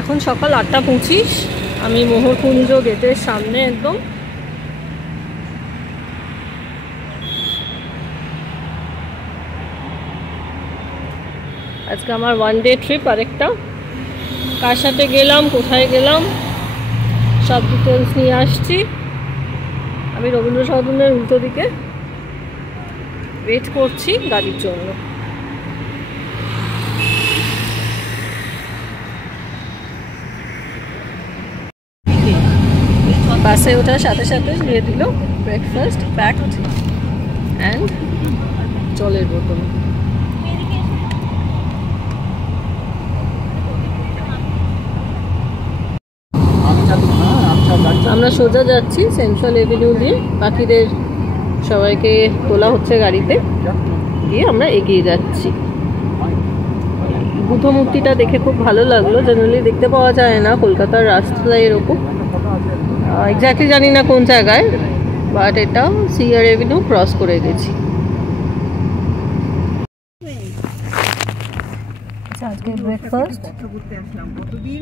এখন সকাল 8:25, আমি মোহরকুঞ্জ গেটের সামনে একদম। আজকে আমার 1 ডে ট্রিপ, আরেকটা। কার সাথে গেলাম, কোথায় গেলাম, সব ডিটেলস নিয়ে আসছি। আমি রবীন্দ্র সদনের উল্টো দিকে ওয়েট করছি গাড়ির জন্য। বাসে ওঠার সাথে সাথে দিয়ে দিল ব্রেকফাস্ট প্যাকড অ্যান্ড জলের বোতল। আমরা সোজা যাচ্ছি সেন্ট্রাল এভিনিউ দিয়ে, বাকিদের সবাইকে তোলা হচ্ছে গাড়িতে, দিয়ে আমরা এগিয়ে যাচ্ছি। বুদ্ধ মূর্তিটা দেখে খুব ভালো লাগলো, জেনারেলি দেখতে পাওয়া যায় না কলকাতার রাস্তায় এরকম। এক্স্যাক্টলি জানি না কোন জায়গায়, বাট এটা সিআর এভিনিউ ক্রস করে গেছি। আজকে ব্রেকফাস্ট,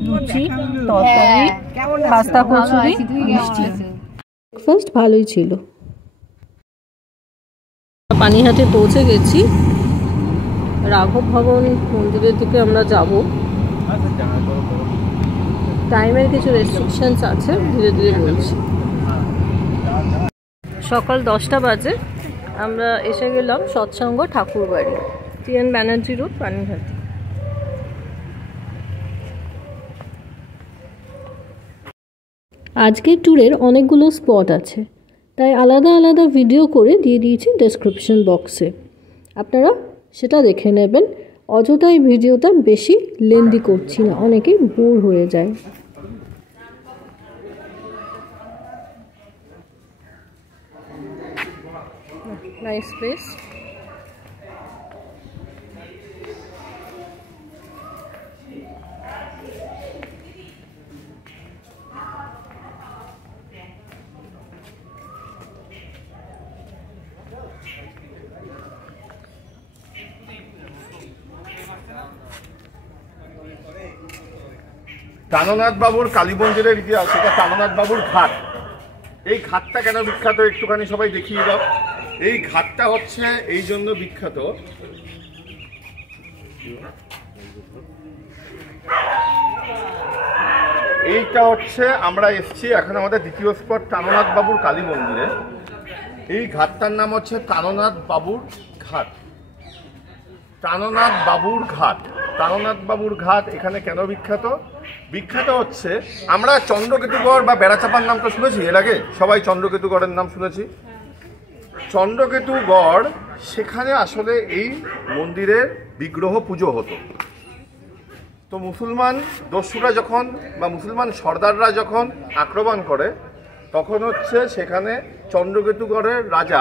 লুচি, তরকারি, পাস্তা, কচুরি, মিষ্টি। ব্রেকফাস্ট ভালোই ছিল। পানিহাটি পৌঁছে গেছি। রাঘব ভবন মন্দিরের দিকে আমরা যাব। টাইমের কিছু রেস্ট্রিকশনস আছে, ধীরে ধীরে বলছি। সকাল 10টা বাজে আমরা এসে গেলাম সৎসঙ্গ ঠাকুরবাড়ি, টিএন ব্যানার্জি রোড, পানিহাটি। আজকের ট্যুরের অনেকগুলো স্পট আছে, তাই আলাদা আলাদা ভিডিও করে দিয়ে দিয়েছি ডেসক্রিপশন বক্সে, আপনারা সেটা দেখে নেবেন। অযথাই ভিডিওটা বেশি লেন্দি করছি না, অনেকেই বোর হয়ে যায়। Nice place. প্রাণনাথ বাবুর কালী মন্দিরের ইতিহাস, এটা প্রাণনাথ বাবুর ঘাট। এই ঘাটটা কেন বিখ্যাত একটুখানি সবাই দেখিয়ে দাও। এই ঘাটটা হচ্ছে এই জন্য বিখ্যাত, এইটা হচ্ছে আমরা এসছি এখন আমাদের দ্বিতীয় স্পট প্রাণনাথ বাবুর কালী মন্দিরে। এই ঘাটটার নাম হচ্ছে প্রাণনাথ বাবুর ঘাট। প্রাণনাথ বাবুর ঘাট, প্রাণনাথ বাবুর ঘাট এখানে কেন বিখ্যাত? বিখ্যাত হচ্ছে, আমরা চন্দ্রকেতুগড় বা বেড়াচাপার নাম তো শুনেছি এর আগে, সবাই চন্দ্রকেতুগড়ের নাম শুনেছি। চন্দ্রকেতুগড়, সেখানে আসলে এই মন্দিরের বিগ্রহ পুজো হতো। তো মুসলমান দস্যুরা যখন বা মুসলমান সর্দাররা যখন আক্রমণ করে, তখন হচ্ছে সেখানে চন্দ্রকেতুগড়ের রাজা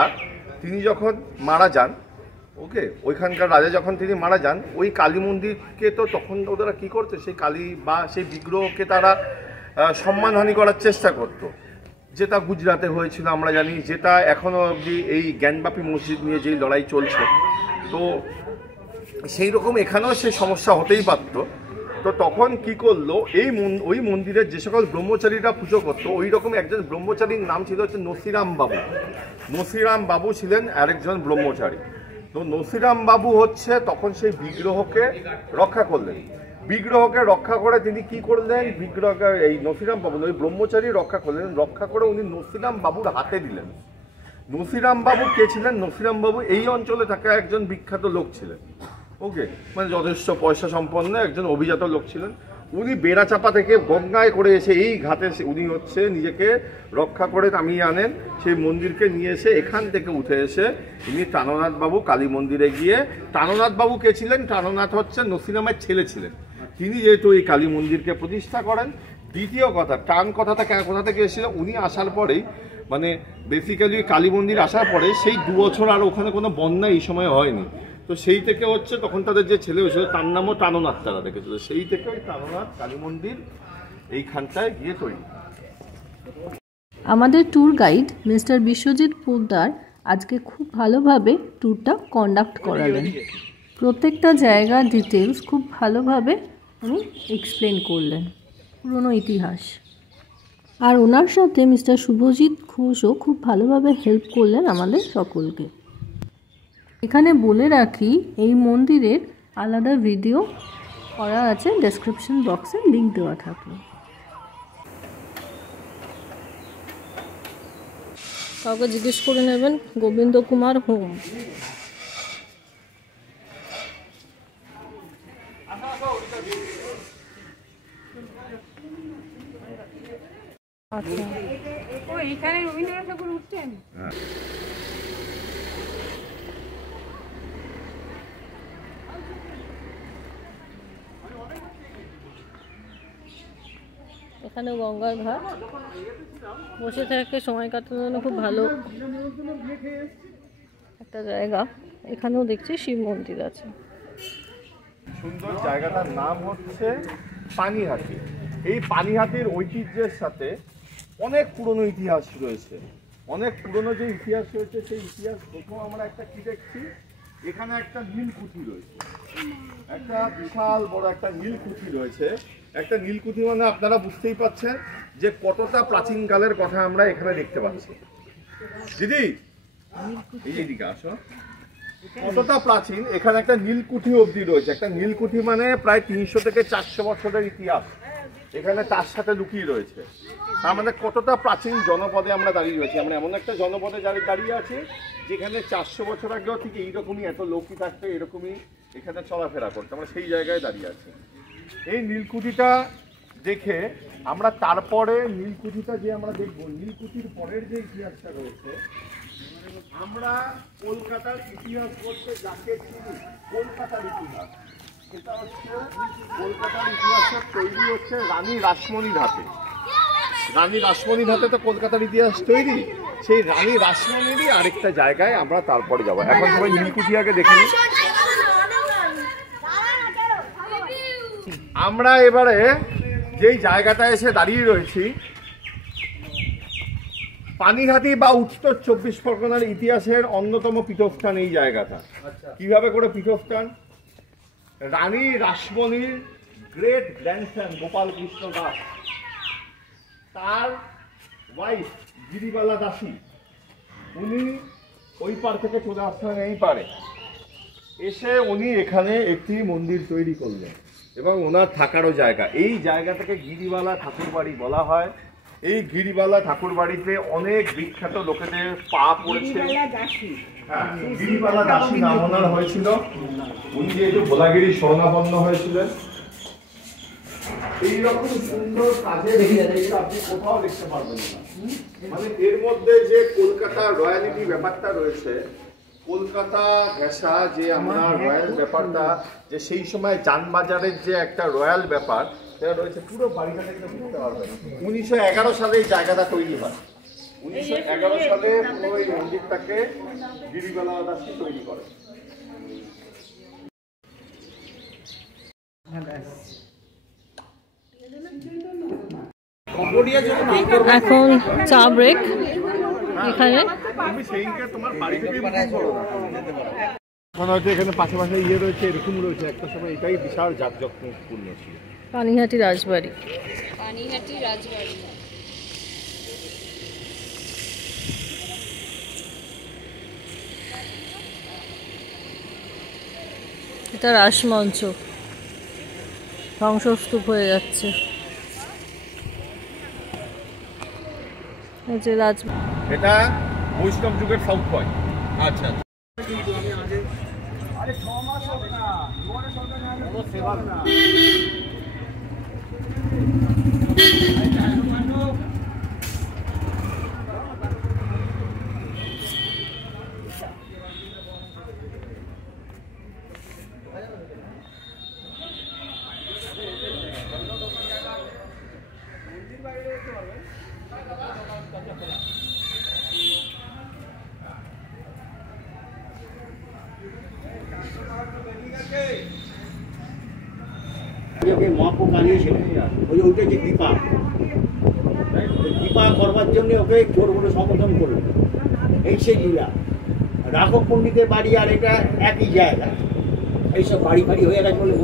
তিনি যখন মারা যান, ওকে, ওইখানকার রাজা যখন তিনি মারা যান, ওই কালী মন্দিরকে তো তখন ওরা কী করতো, সেই কালী বা সেই বিগ্রহকে তারা সম্মানহানি করার চেষ্টা করতো, যেটা গুজরাটে হয়েছিল আমরা জানি, যেটা এখনও অবধি এই জ্ঞানবাপী মসজিদ নিয়ে যেই লড়াই চলছে। তো সেই রকম এখানেও সেই সমস্যা হতেই পারত। তো তখন কি করলো, ওই মন্দিরের যে সকল ব্রহ্মচারীরা পুজো করতো, ওই রকম একজন ব্রহ্মচারীর নাম ছিল হচ্ছে নসিরাম বাবু। নসিরাম বাবু ছিলেন আরেকজন ব্রহ্মচারী। তো নসিরাম বাবু হচ্ছে তখন সেই বিগ্রহকে রক্ষা করলেন। বিগ্রহকে রক্ষা করে তিনি কি করলেন, বিগ্রহকে এই নসিরাম বাবু ওই ব্রহ্মচারী রক্ষা করলেন, রক্ষা করে উনি নসিরাম বাবুর হাতে দিলেন। নসিরাম বাবু কে ছিলেন? নসিরাম বাবু এই অঞ্চলে থাকা একজন বিখ্যাত লোক ছিলেন, ওকে, মানে যথেষ্ট পয়সা সম্পন্ন একজন অভিজাত লোক ছিলেন। উনি বেড়াচাপা থেকে গঙ্গায় করে এসে এই ঘাটে উনি হচ্ছে নিজেকে রক্ষা করে নামিয়ে আনেন, সেই মন্দিরকে নিয়ে এসে এখান থেকে উঠে এসে ইনি প্রাণনাথ বাবু কালী মন্দিরে গিয়ে, প্রাণনাথ বাবু কে ছিলেন? প্রাণনাথ হচ্ছে নসিরামের ছেলে ছিলেন, তিনি যেহেতু এই কালী মন্দিরকে প্রতিষ্ঠা করেন। দ্বিতীয় কথা, টান কথাটা কোথা থেকে এসেছিল, উনি আসার পরেই মানে বেসিক্যালি কালী মন্দির আসার পরে সেই 2 বছর আর ওখানে কোনো বন্যা এই সময় হয়নি। তো সেই থেকে হচ্ছে তখন তাদের যে ছেলে হয়েছিল তার নামও প্রাণনাথ তারা রেখেছিল, সেই থেকে ওই প্রাণনাথ কালী মন্দির এইখানটায় গিয়ে তৈরি। আমাদের tour guide mister Biswajit Poddar আজকে খুব ভালোভাবে ট্যুরটা কন্ডাক্ট করালেন। প্রত্যেকটা জায়গার ডিটেলস খুব ভালোভাবে উনি এক্সপ্লেন করলেন। পুরনো ইতিহাস। আর ওনার সাথে মিস্টার শুভজিৎ ঘোষও খুব ভালোভাবে হেল্প করলেন আমাদের সকলকে। এখানে বলে রাখি, এই মন্দিরের আলাদা ভিডিও করা আছে, ডেসক্রিপশন বক্সে লিঙ্ক দেওয়া থাকবে। কাউকে জিজ্ঞেস করে নেবেন, গোবিন্দ কুমার হোম। আচ্ছা, ও এখানে রবীন্দ্রনাথ ঠাকুর উঠতেন। এখানে গঙ্গার ঘাট, বসে থেকে সময় কাটানোর জন্য খুব ভালো একটা জায়গা। এখানেও দেখছি শিব মন্দির আছে। সুন্দর জায়গাটার নাম হচ্ছে পানিহাটি। এই পানিহাটির ঐতিহ্যের সাথে অনেক পুরনো ইতিহাস রয়েছে। অনেক পুরনো যে ইতিহাস রয়েছে, সেই ইতিহাস প্রথম আমরা একটা কি দেখছি, এখানে একটা নীলকুঠি রয়েছে, একটা বিশাল বড় একটা নীলকুঠি রয়েছে। একটা নীলকুঠি মানে আপনারা বুঝতেই পাচ্ছেন যে কতটা প্রাচীনকালের কথা আমরা এখানে দেখতে পাচ্ছি। দিদি এইদিকে আসো, কতটা প্রাচীন। এখানে একটা নীলকুঠি অবধি রয়েছে। একটা নীলকুঠি মানে প্রায় 300 থেকে 400 বছরের ইতিহাস এখানে তার সাথে লুকিয়ে রয়েছে। তার মানে কতটা প্রাচীন জনপদে আমরা দাঁড়িয়ে রয়েছি। আমরা এমন একটা জনপদে দাঁড়িয়ে আছি যেখানে 400 বছর আগেও ঠিক এইরকমই এত লোকই থাকতো, এরকমই এখানে চলাফেরা করতো। আমরা সেই জায়গায় দাঁড়িয়ে আছি। এই নীলকুঠিটা দেখে আমরা তারপরে নীলকুঠিটা যে আমরা দেখব, নীলকুঠির পরের যে ইতিহাসটা রয়েছে, আমরা কলকাতার ইতিহাস বলতে যাকে চিনি, কলকাতার ইতিহাস, এটা হচ্ছে কলকাতার ইতিহাসের তৈরি হচ্ছে রানী রাসমণির হাতে। রানী রাসমণির হাতে তো কলকাতার ইতিহাস তৈরি। সেই রানী রাসমণিরই আরেকটা জায়গায় আমরা তারপরে যাবো। এখন সবাই নীলকুঠি আগে দেখে নিই। আমরা এবারে যেই জায়গাটা এসে দাঁড়িয়ে রয়েছি, পানিহাটি বা উত্তর 24 পরগনার ইতিহাসের অন্যতম পীঠস্থান এই জায়গাটা। কিভাবে করে পীঠস্থান? রানী রাসমণির গ্রেট গ্র্যান্ডসন গোপাল কৃষ্ণ দাস, তার ওয়াইফ গিরিবালা দাসী, উনি ওই পার থেকে চলে আসলেন এই পারে। এসে উনি এখানে একটি মন্দির তৈরি করলেন এবং ওনার থাকারও জায়গা। এই জায়গাটাকে গিরিবালা ঠাকুরবাড়ি বলা হয়। এই গিরিবালা ঠাকুরবাড়িতে অনেক বিখ্যাত লোকেদের পা পড়েছে। গিরিবালা দাসী নাম ওনার হয়েছিল। উনি যেহেতু ভোলাগিরি শরণাপন্ন হয়েছিলেন। এইরকম সুন্দর কাজে আপনি কোথাও দেখতে পারবেন না। মানে এর মধ্যে যে কলকাতা রয়্যালিটি ব্যাপারটা রয়েছে, কলকাতা ঘেঁষা যে আমরা রয়্যাল ব্যাপারটা, যে সেই সময় যানবাজারের যে একটা রয়্যাল ব্যাপার সেটা রয়েছে, পুরো বাড়িটা দেখলে বুঝতে পারবেন। 1911 সালে এই জায়গাটা তৈরি হয়। 1911 সালে পুরো এই মন্দিরটাকে গিরিবালা দাসী তৈরি করে। এখন চা ব্রেক এখানে। এখন হয়তো এখানে পাশে পাশে ইয়ে রয়েছে, এরকম রয়েছে। একটা সময় এটাই বিশাল জাঁকজমকপূর্ণ ছিল। পানিহাটি রাজবাড়ি। পানিহাটি রাজবাড়ি। এটা রাসমঞ্চ, ধ্বংসস্তূপ হয়ে যাচ্ছে। এই যে এটা বৈষ্ণব যুগের সাউথ পয়েন্ট। আচ্ছা, মহাপ্রভু বানিয়েছিলেন ওইটা যে দীপা দীপা করবার জন্য ওকে চোর বলে সমর্থন করলো। এই সেই লীলা। রাঘব পণ্ডিতের বাড়ি আর এটা একই জায়গা। এইসব বাড়ি ফাড়ি হয়ে গেছে বলে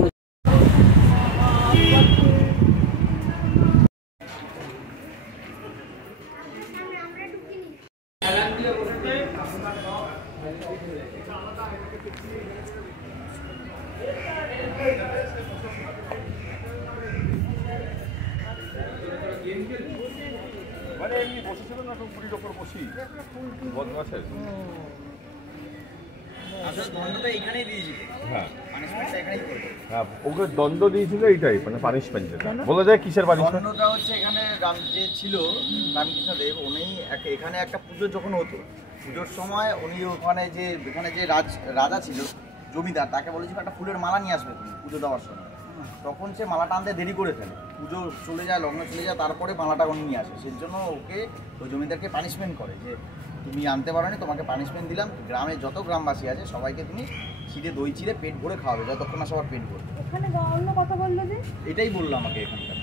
মানে এমনি বসেছিল না, তো পুরীর ওপর বসি বদমাসের। হ্যাঁ, ওকে দ্বন্দ্ব দিয়েছিল এইটাই, মানে পানিশমেন্ট যেটা বলা যায়। কিসের পানিশমেন্ট? দ্বন্দ্বটা হচ্ছে এখানে রাম যে ছিল রামকৃষ্ণদেব, উনি এখানে একটা পুজো যখন হতো, পুজোর সময় উনি এখানে যে রাজা ছিল জমিদার, তাকে বলেছিল একটা ফুলের মালা নিয়ে আসবে তুমি পুজো দেওয়ার সময়। তখন সে মালাটা আনতে দেরি করে ফেলে, পুজো চলে যায়, লগ্ন চলে যায়, তারপরে মালাটা উনি নিয়ে আসে। সেই জন্য ওকে ওই জমিদারকে পানিশমেন্ট করে যে তুমি আনতে পারো নি, তোমাকে পানিশমেন্ট দিলাম, গ্রামে যত গ্রামবাসী আছে সবাইকে তুমি চিড়ে দই চিড়ে পেট ভরে খাওয়াবে, যতক্ষণ না সবার পেট ভরে। ওখানে অন্য কথা বললো যে এটাই বললো আমাকে এখানকার।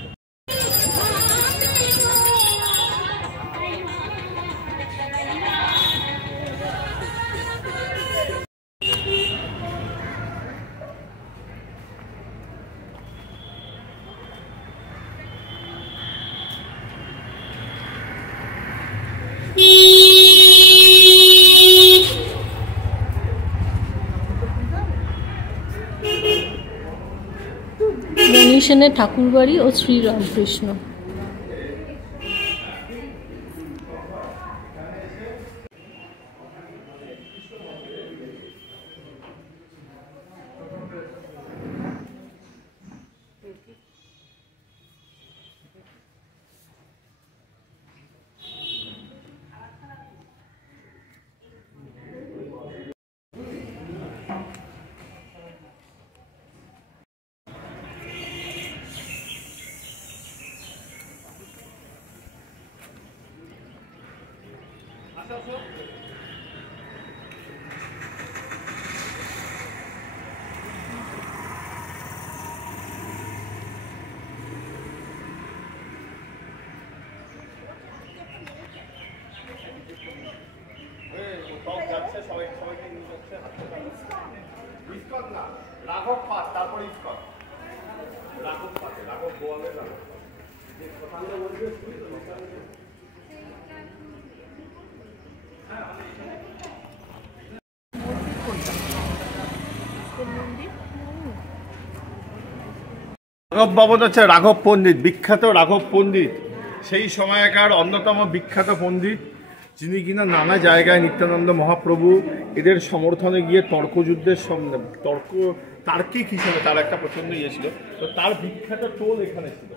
রনি সেনের ঠাকুরবাড়ি ও শ্রীরামকৃষ্ণ। রাঘব পাত, তারপরে ইস্কন। রাঘব পাতে, রাঘব বোয়ালের রাঘব। রাঘব ভবন হচ্ছে রাঘব পণ্ডিত, বিখ্যাত রাঘব পণ্ডিত, সেই সময়কার অন্যতম বিখ্যাত পণ্ডিত, যিনি কিনা নানা জায়গায় নিত্যানন্দ মহাপ্রভু এদের সমর্থনে গিয়ে তর্কযুদ্ধের তার্কিক হিসেবে তার একটা প্রচন্ড ইয়ে ছিল। তো তার বিখ্যাত টোল এখানে ছিল।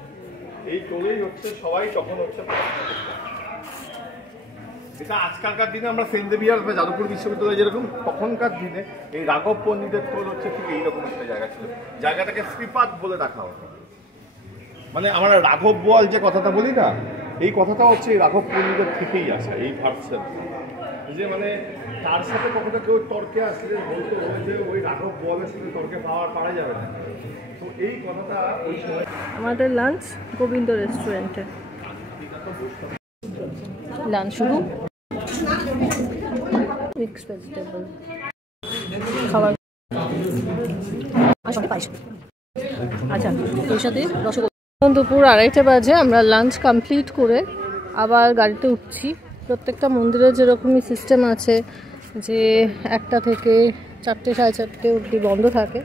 এই টোলেই হচ্ছে সবাই তখন হচ্ছে এটা আজকালকার দিনে আমরা সেন্ট জেভিয়ার্স বা যাদবপুর বিশ্ববিদ্যালয় যেরকম, তখনকার দিনে এই রাঘব পণ্ডিতের টোল হচ্ছে ঠিক এইরকম একটা জায়গা ছিল। জায়গাটাকে শ্রীপাদ বলে রাখা হতো। মানে আমরা রাঘব বোয়াল যে কথাটা বলি না, এই কথাটা হচ্ছে এই রাঘব পণ্ডিতের থেকেই আসা, এই ভার্সেন। যে মানে তার সাথে কখনো কেউ তর্কে আসলে বলতো যে ওই রাঘব বোয়ালের সাথে তর্কে পারা যাবে না। তো এই কথাটা ওই সময় আমাদের লাঞ্চ গোবিন্দ রেস্টুরেন্টে। লাঞ্চ শুরু, মিক্স ভেজিটেবল খাবার, আচ্ছা এর সাথে রসগোল্লা। দুপুর 2:30 বাজে, আমরা লাঞ্চ কমপ্লিট করে আবার গাড়িতে উঠছি। প্রত্যেকটা মন্দিরে যেরকমই সিস্টেম আছে যে 1টা থেকে 4টে 4:30 অবধি বন্ধ থাকে,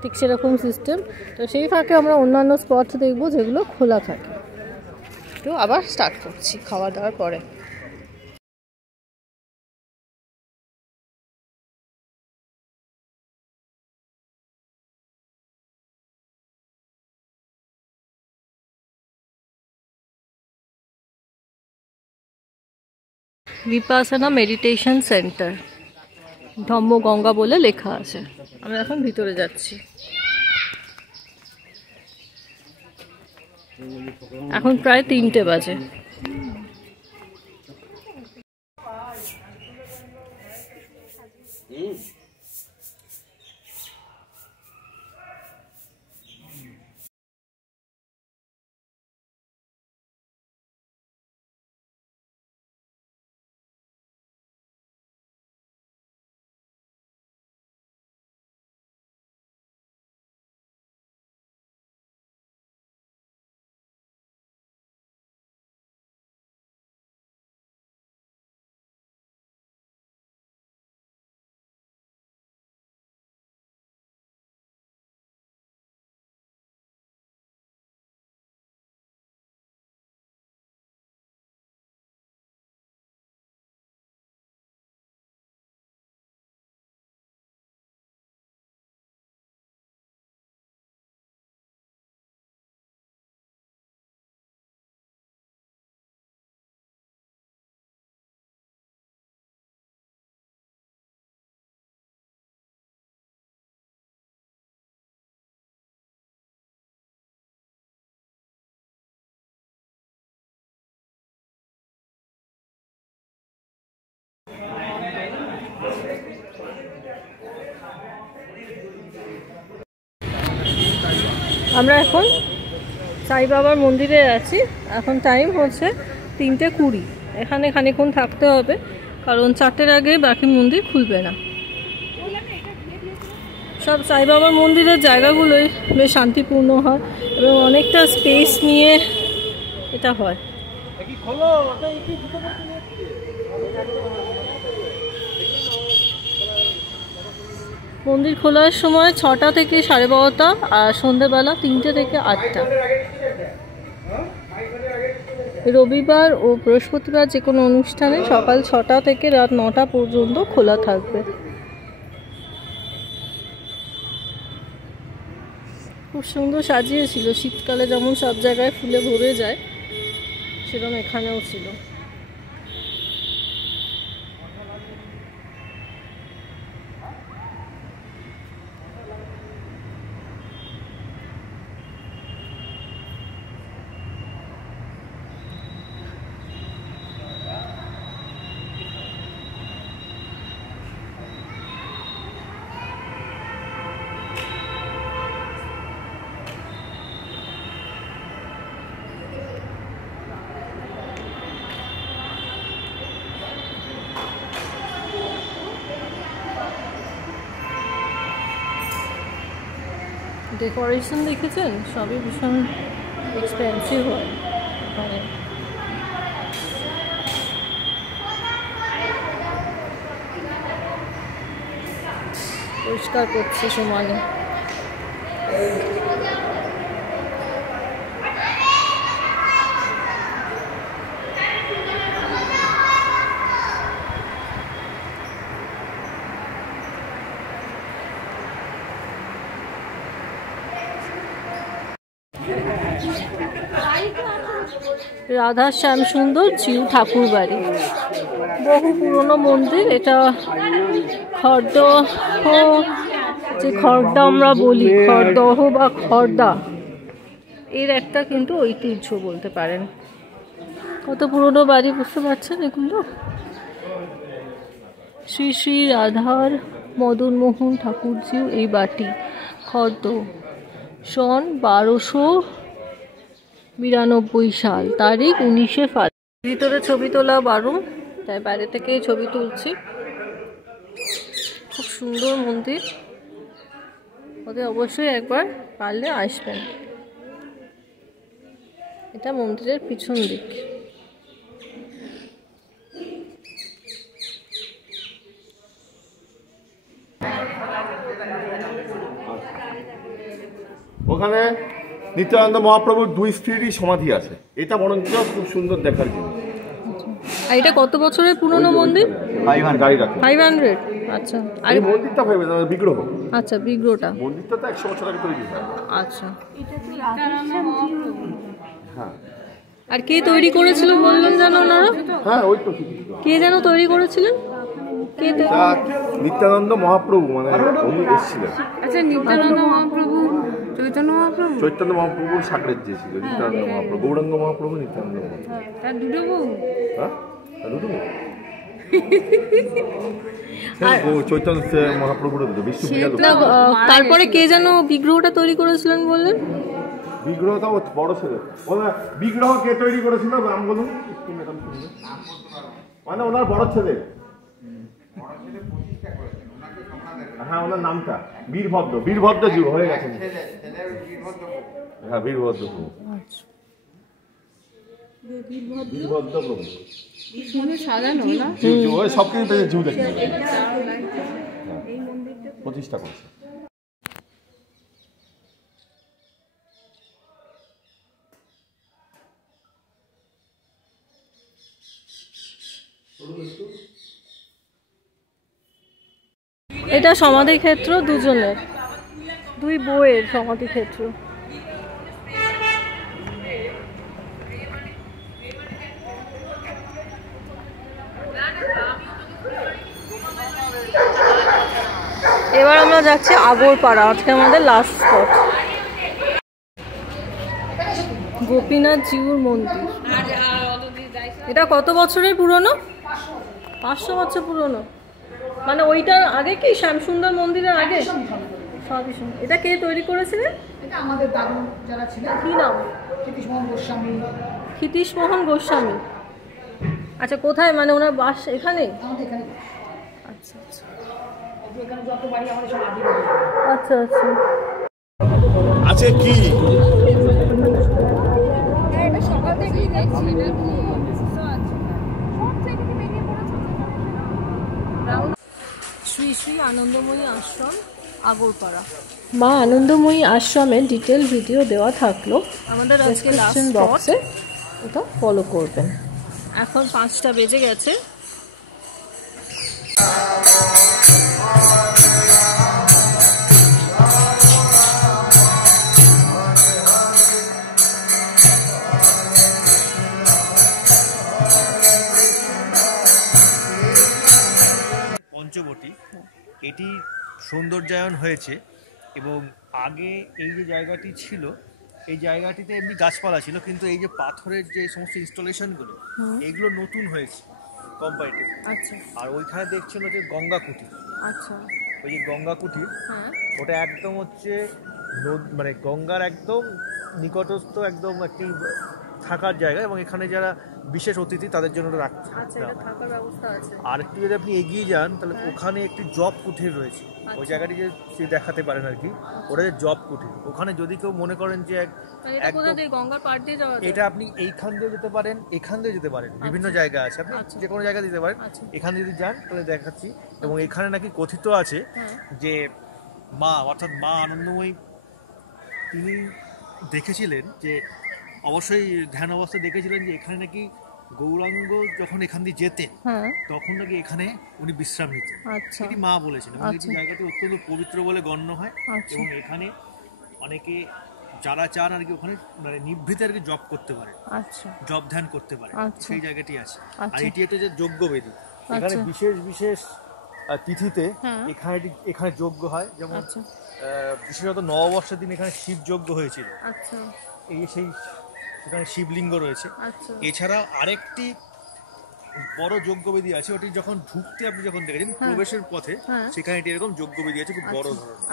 ঠিক সেরকম সিস্টেম। তো সেই ফাঁকে আমরা অন্যান্য স্পট দেখবো যেগুলো খোলা থাকে। তো আবার স্টার্ট করছি খাওয়া দাওয়ার পরে। विपासना मेडिटेशन सेंटर ধম্মগঙ্গা বলে লেখা আছে। আমরা এখন ভিতরে যাচ্ছি। এখন প্রায় 3টে বাজে। আমরা এখন সাই বাবার মন্দিরে আছি। এখন টাইম হচ্ছে 3:20। এখানে খানিকক্ষণ থাকতে হবে, কারণ 4টের আগে বাকি মন্দির খুলবে না। সব সাই বাবার মন্দিরের জায়গাগুলোই বেশ শান্তিপূর্ণ হয় এবং অনেকটা স্পেস নিয়ে এটা হয়। মন্দির খোলার সময় 6টা থেকে 12:30 আর সন্ধ্যেবেলা 3টে থেকে 8টা। রবিবার ও বৃহস্পতিবার যে কোনো অনুষ্ঠানে সকাল 6টা থেকে রাত 9টা পর্যন্ত খোলা থাকবে। খুব সুন্দর সাজিয়েছিল, শীতকালে যেমন সব জায়গায় ফুলে ভরে যায় সেরকম এখানেও ছিল। ডেকোরেশন দেখেছেন, সবই ভীষণ এক্সপেন্সিভ হয় এখানে। পরিষ্কার করছে সমানে। রাধা শ্যাম সুন্দর জিউ ঠাকুর বাড়ি, বহু পুরনো মন্দির। এটা খড়দহ, যে খড়দা আমরা বলি, খড়দহ বা খড়দা, এর একটা কিন্তু ঐতিহ্য বলতে পারেন। কত পুরনো বাড়ি বুঝতে পারছেন এগুলো। শ্রী শ্রী রাধার মদন মোহন ঠাকুরজিউ এই বাটি, খড়দহ, সন 1292 সাল, তারিখ 19 ফাল্গুন। ভিতরে ছবি তোলা বারণ, তাই বাইরে থেকেই ছবি তুলছি। খুব সুন্দর মন্দির, ওদের অবশ্যই একবার পারলে আসবেন। এটা মন্দিরের পিছন দিক। ওখানে নিত্যানন্দ মহাপ্রভুর 2 স্ত্রীরই সমাধি আছে। এটা বরঞ্চ খুব সুন্দর দেখার জিনিস। আর এটা কত বছরের পুরনো মন্দির? 500। আচ্ছা, আর এই মন্দিরটা 500 বিগ্রহ। আচ্ছা, বিগ্রহটা। মন্দিরটা তো 100 বছর আগে তৈরি হয়। আচ্ছা, হ্যাঁ। আর কে তৈরি করেছিল বললেন যেন ওনারা? হ্যাঁ, ওই তো কে যেন তৈরি করেছিলেন? কে? নিত্যানন্দ মহাপ্রভু, মানে উনি এসেছিলেন। আচ্ছা, নিত্যানন্দ মহাপ্রভু, চৈতন্য মহাপ্রভু, চৈতন্য মহাপ্রভু সাকরেত যে ছিল, নিত্যানন্দ মহাপ্রভু, গৌরাঙ্গ মহাপ্রভু, নিত্যানন্দ মহাপ্রভু। তার দুটো বউ। হ্যাঁ, তার দুটো বউ। চৈতন্য মহাপ্রভুর দুটো, বিষ্ণু পূজা। তারপরে কে যেন বিগ্রহটা তৈরি করেছিলেন বললেন? বিগ্রহটা বড় ছিল। বিগ্রহ কে তৈরি করেছিল নাম বলুন। মানে ওনার বড় ছেলে। হ্যাঁ, ওনার নামটা বীরভদ্র। বীরভদ্র জিউ হয়ে গেছে। হ্যাঁ, বীরভদ্র প্রভু। বীরভদ্র প্রভু সাজানো না, সবকিছু জিউ দেখে প্রতিষ্ঠা করছে। এটা সমাধিক্ষেত্র দুজনের, দুই বউয়ের সমাধিক্ষেত্র। এবার আমরা যাচ্ছি আগরপাড়া, আজকে আমাদের লাস্ট স্পট। গোপীনাথ জিউর মন্দির। এটা কত বছরের পুরনো? 500 বছর পুরনো। মানে ওইটার আগে কি শ্যামসুন্দর মন্দিরের আগে? স্বামী এটা কে তৈরি করেছিলেন? এটা আমাদের দাদু যারা ছিলেন, কি নাম? ক্ষিতীশমোহন গোস্বামী। ক্ষিতীশমোহন গোস্বামী। আচ্ছা, কোথায় মানে ওনার বাস এখানে? আমাদের এখানে আচ্ছা আচ্ছা এখানে যত বাড়ি আমাদের সব আদিবাসী। আচ্ছা আচ্ছা। আছে কি এটা সকাল থেকেই দেখছি, এটা কি আছে সব থেকে বেরিয়ে পড়েছে। শ্রী শ্রী আনন্দময়ী আশ্রম, আগরপাড়া। মা আনন্দময়ী আশ্রমের ডিটেল ভিডিও দেওয়া থাকলো আমাদের ডেসক্রিপশন বক্সে, ওটা ফলো করবেন। এখন 5টা বেজে গেছে। পঞ্চবটি এটি সৌন্দর্যায়ন হয়েছে এবং আগে এই যে জায়গাটি ছিল এই জায়গাটিতে এমনি গাছপালা ছিল, কিন্তু এই যে পাথরের যে সমস্ত ইনস্টলেশনগুলো এইগুলো নতুন হয়েছে কম্পারেটিভ। আচ্ছা। আর ওইখানে দেখছিল যে গঙ্গা কুটির। আচ্ছা। ওই যে গঙ্গা কুটির, হ্যাঁ, ওটা একদম হচ্ছে মানে গঙ্গার একদম নিকটস্থ একদম একটি থাকার জায়গা, এবং এখানে যারা বিশেষ অতিথি তাদের জন্য রাখছে। আচ্ছা, এটা থাকার ব্যবস্থা আছে। আর একটু যদি আপনি এগিয়ে যান তাহলে ওখানে একটি জব কুঠির রয়েছে। ওই জায়গাটি যে দেখাতে পারেন আর কি, ওটা যে জব কুঠির। ওখানে যদি কেউ মনে করেন যে গঙ্গার পাড় দিয়ে যাওয়া, এটা আপনি এইখান দিয়ে যেতে পারেন, এখান দিয়ে যেতে পারেন, বিভিন্ন জায়গা আছে, আপনি যে কোনো জায়গা দিতে পারেন। এখান দিয়ে যদি যান তাহলে দেখাচ্ছি। এবং এখানে নাকি কথিত আছে যে মা অর্থাৎ মা আনন্দময়ী তিনি দেখেছিলেন যে, অবশ্যই ধ্যান অবস্থায় দেখেছিলেন যে এখানে নাকি গৌরাঙ্গ যখন এখান দিয়ে যেতেন তখন নাকি এখানে উনি বিশ্রাম নিতেন। এটি মা বলেছেন। এবং এই জায়গাটি অত্যন্ত পবিত্র বলে গণ্য হয়। এবং এখানে অনেকে যারা চান আর কি ওখানে মানে নিভৃতে আর কি জব করতে পারে, জব ধ্যান করতে পারে, সেই জায়গাটি আছে। আর এটি একটা যে যজ্ঞবেদী, এখানে বিশেষ বিশেষ তিথিতে এখানে যজ্ঞ হয়। যেমন বিশেষত নববর্ষের দিন এখানে শিব যজ্ঞ হয়েছিল। এই সেই সেখানে শিবলিঙ্গ রয়েছে। এছাড়া আরেকটি বড় যজ্ঞবেদী আছে, ওটি যখন ঢুকতে আপনি যখন দেখেছেন প্রবেশের পথে সেখানে এটি এরকম যজ্ঞবেদী আছে, খুব বড় ধরনের।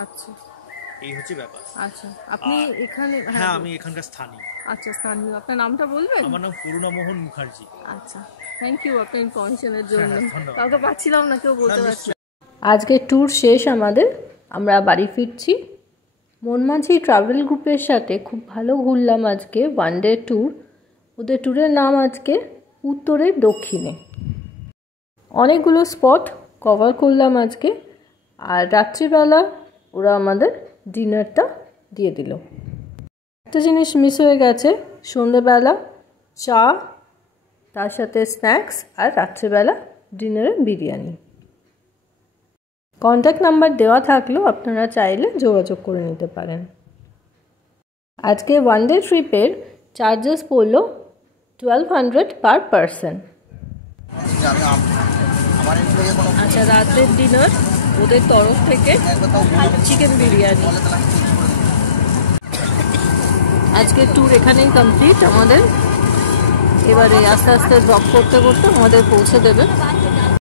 এই হচ্ছে ব্যাপার। আচ্ছা, আপনি এখানে? হ্যাঁ, আমি এখানকার স্থানীয়। আচ্ছা, স্থানীয়। আপনার নামটা বলবেন? আমার নাম করুণামোহন মুখার্জি। আচ্ছা, থ্যাংক ইউ আপনার ইনফরমেশনের জন্য। ধন্যবাদ। কাউকে পাচ্ছিলাম না, কেউ বলতে পারছি। আজকে ট্যুর শেষ আমাদের, আমরা বাড়ি ফিরছি। মনমাঝি ট্রাভেল গ্রুপের সাথে খুব ভালো ঘুরলাম আজকে, ওয়ান ডে ট্যুর। ওদের ট্যুরের নাম আজকে উত্তরের দক্ষিণে। অনেকগুলো স্পট কভার করলাম আজকে। আর রাত্রিবেলা ওরা আমাদের ডিনারটা দিয়ে দিল। একটা জিনিস মিস হয়ে গেছে, সন্ধ্যেবেলা চা, তার সাথে স্ন্যাক্স, আর রাত্রিবেলা ডিনারে বিরিয়ানি। কন্ট্যাক্ট নাম্বার দেওয়া থাকলেও আপনারা চাইলে যোগাযোগ করে নিতে পারেন। আজকে ওয়ান ডে ট্রিপের চার্জেস পড়লো 1200 পার পারসন। আচ্ছা, রাতের ডিনার ওদের তরফ থেকে চিকেন বিরিয়ানি। আজকে ট্যুর এখানেই কমপ্লিট আমাদের। এবারে আস্তে আস্তে ড্রপ করতে করতে আমাদের পৌঁছে দেবে